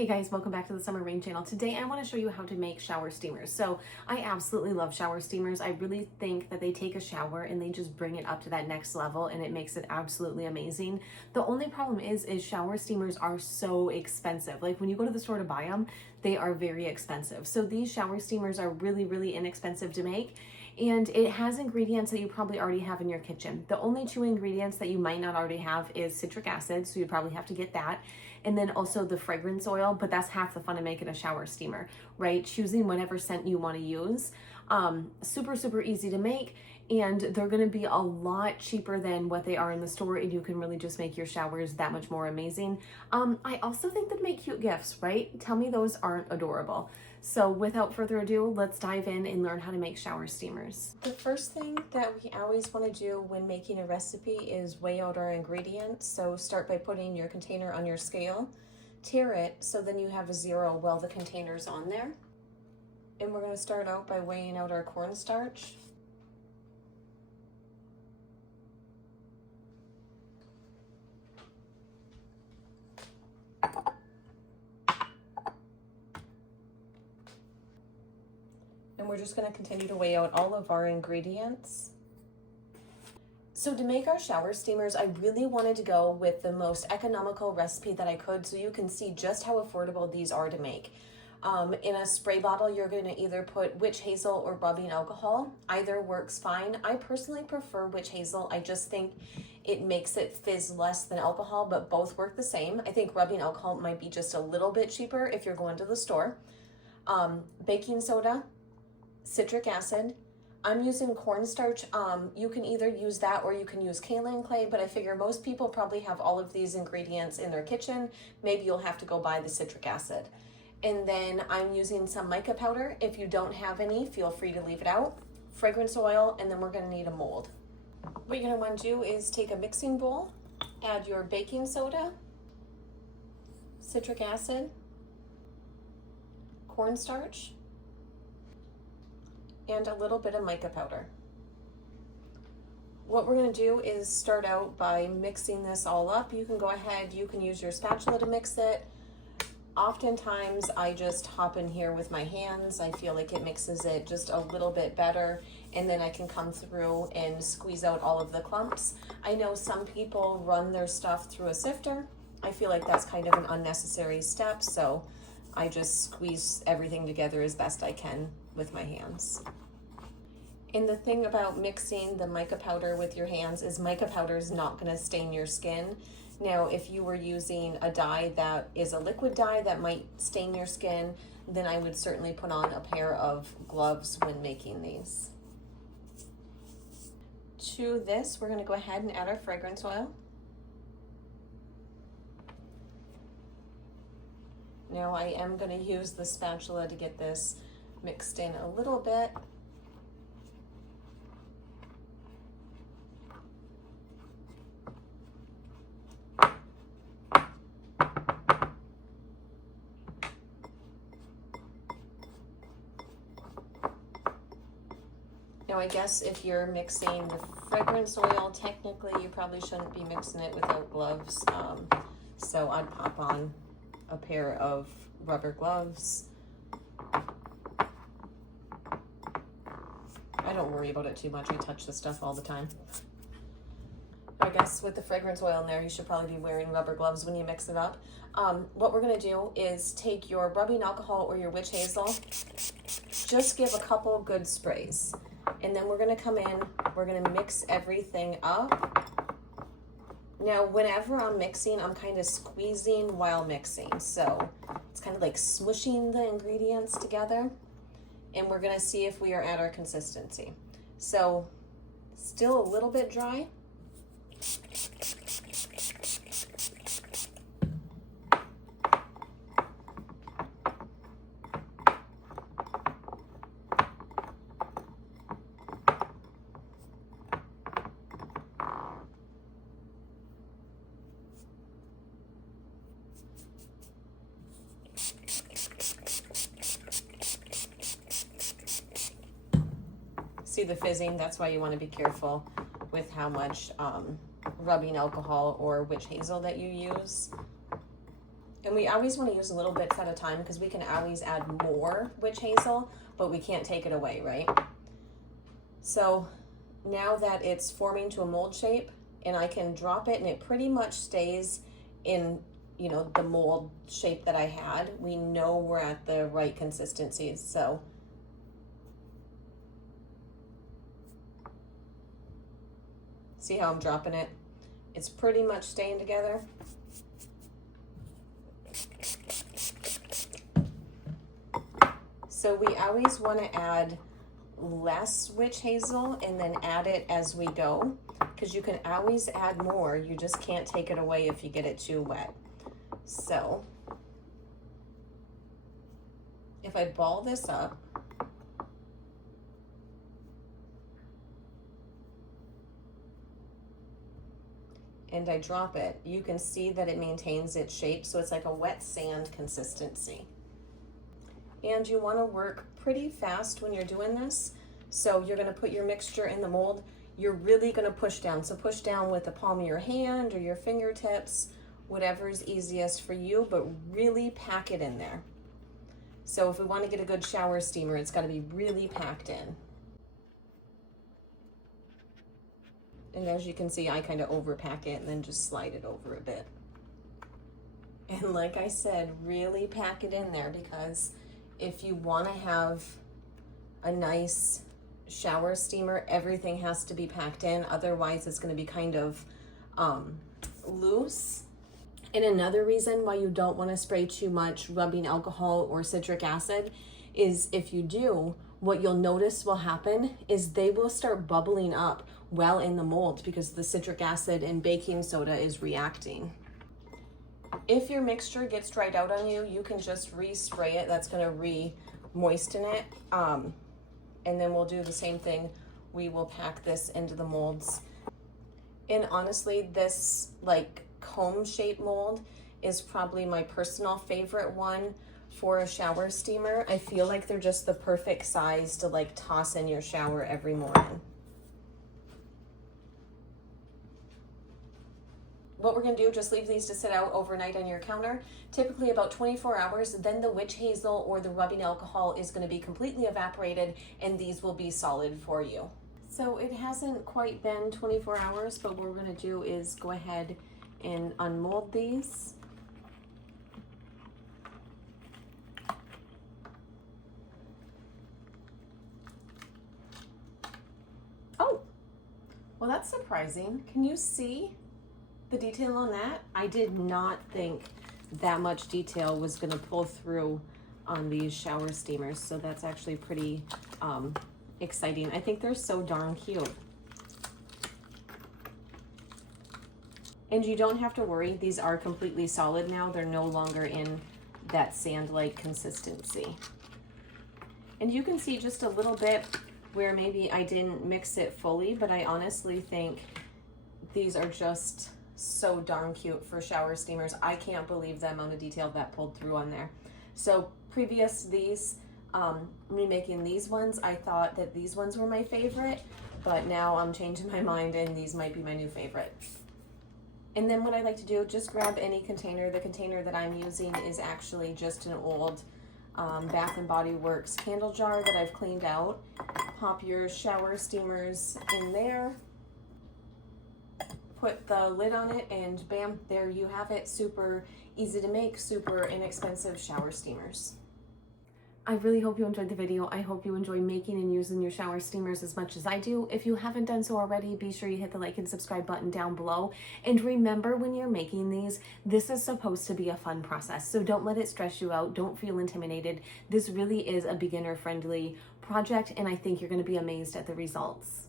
Hey guys, welcome back to the Summer Rain channel. Today I want to show you how to make shower steamers. So I absolutely love shower steamers. I really think that they take a shower and they just bring it up to that next level and it makes it absolutely amazing. The only problem is shower steamers are so expensive. Like when you go to the store to buy them, they are very expensive. So these shower steamers are really inexpensive to make. And it has ingredients that you probably already have in your kitchen. The only two ingredients that you might not already have is citric acid, so you'd probably have to get that. And then also the fragrance oil, but that's half the fun of making a shower steamer, right? Choosing whatever scent you want to use. Super easy to make, and they're going to be a lot cheaper than what they are in the store, and you can really just make your showers that much more amazing. I also think they make cute gifts, right? Tell me those aren't adorable. So without further ado, let's dive in and learn how to make shower steamers. The first thing that we always want to do when making a recipe is weigh out our ingredients. So start by putting your container on your scale, tare it so then you have a 0 while the container's on there. And we're going to start out by weighing out our cornstarch. And we're just going to continue to weigh out all of our ingredients. So to make our shower steamers, I really wanted to go with the most economical recipe that I could so you can see just how affordable these are to make. In a spray bottle, you're going to either put witch hazel or rubbing alcohol. Either works fine. I personally prefer witch hazel. I just think it makes it fizz less than alcohol, but both work the same. I think rubbing alcohol might be just a little bit cheaper if you're going to the store. Baking soda, citric acid. I'm using cornstarch. You can either use that or you can use kaolin clay, but I figure most people probably have all of these ingredients in their kitchen. Maybe you'll have to go buy the citric acid. And then I'm using some mica powder. If you don't have any, feel free to leave it out. Fragrance oil, and then we're gonna need a mold. What you're gonna want to do is take a mixing bowl, add your baking soda, citric acid, cornstarch, and a little bit of mica powder. What we're going to do is start out by mixing this all up. You can go ahead, you can use your spatula to mix it. Oftentimes I just hop in here with my hands. I feel like it mixes it just a little bit better, and then I can come through and squeeze out all of the clumps. I know some people run their stuff through a sifter. I feel like that's kind of an unnecessary step, so I just squeeze everything together as best I can with my hands. And the thing about mixing the mica powder with your hands is mica powder is not going to stain your skin. Now, if you were using a dye that is a liquid dye that might stain your skin, then I would certainly put on a pair of gloves when making these. To this, we're going to go ahead and add our fragrance oil. Now I am going to use the spatula to get this mixed in a little bit. Now I guess if you're mixing the fragrance oil, technically you probably shouldn't be mixing it without gloves. So I'd pop on a pair of rubber gloves. I don't worry about it too much. I touch this stuff all the time. I guess with the fragrance oil in there, you should probably be wearing rubber gloves when you mix it up. What we're gonna do is take your rubbing alcohol or your witch hazel, just give a couple good sprays. And then we're gonna come in, we're gonna mix everything up. Now, whenever I'm mixing, I'm kind of squeezing while mixing. So it's kind of like smooshing the ingredients together. And we're gonna see if we are at our consistency. So still a little bit dry. See the fizzing? That's why you want to be careful with how much rubbing alcohol or witch hazel that you use. And we always want to use a little bits at a time because we can always add more witch hazel, but we can't take it away, right? So now that it's forming to a mold shape and I can drop it and it pretty much stays in, you know, the mold shape that I had, we know we're at the right consistency. So see how I'm dropping it? It's pretty much staying together. So we always want to add less witch hazel and then add it as we go, because you can always add more. You just can't take it away if you get it too wet. So if I ball this up, and I drop it, you can see that it maintains its shape. So it's like a wet sand consistency. And you want to work pretty fast when you're doing this. So you're going to put your mixture in the mold. You're really going to push down. So push down with the palm of your hand or your fingertips, whatever is easiest for you, but really pack it in there. So if we want to get a good shower steamer, it's got to be really packed in. And as you can see, I kind of overpack it and then just slide it over a bit. And like I said, really pack it in there, because if you want to have a nice shower steamer, everything has to be packed in. Otherwise, it's going to be kind of loose. And another reason why you don't want to spray too much rubbing alcohol or citric acid is if you do, what you'll notice will happen is they will start bubbling up well in the mold because the citric acid and baking soda is reacting. If your mixture gets dried out on you, you can just re-spray it. That's going to re-moisten it. And then we'll do the same thing. We will pack this into the molds. And honestly, this like comb shape mold is probably my personal favorite one for a shower steamer. I feel like they're just the perfect size to like toss in your shower every morning. What we're going to do, just leave these to sit out overnight on your counter, typically about 24 hours. Then the witch hazel or the rubbing alcohol is going to be completely evaporated and these will be solid for you. So it hasn't quite been 24 hours, but what we're going to do is go ahead and unmold these. Oh, well, that's surprising. Can you see the detail on that? I did not think that much detail was going to pull through on these shower steamers, so that's actually pretty exciting. I think they're so darn cute. And you don't have to worry, these are completely solid now. They're no longer in that sand-like consistency. And you can see just a little bit where maybe I didn't mix it fully, but I honestly think these are just so darn cute for shower steamers. I can't believe the amount of detail that pulled through on there. So previous these, me making these ones, I thought that these ones were my favorite, but now I'm changing my mind and these might be my new favorite. And then what I like to do, just grab any container. The container that I'm using is actually just an old Bath and Body Works candle jar that I've cleaned out. Pop your shower steamers in there, put the lid on it, and bam, there you have it. Super easy to make, super inexpensive shower steamers. I really hope you enjoyed the video. I hope you enjoy making and using your shower steamers as much as I do. If you haven't done so already, be sure you hit the like and subscribe button down below. And remember, when you're making these, this is supposed to be a fun process. So don't let it stress you out. Don't feel intimidated. This really is a beginner-friendly project, and I think you're going to be amazed at the results.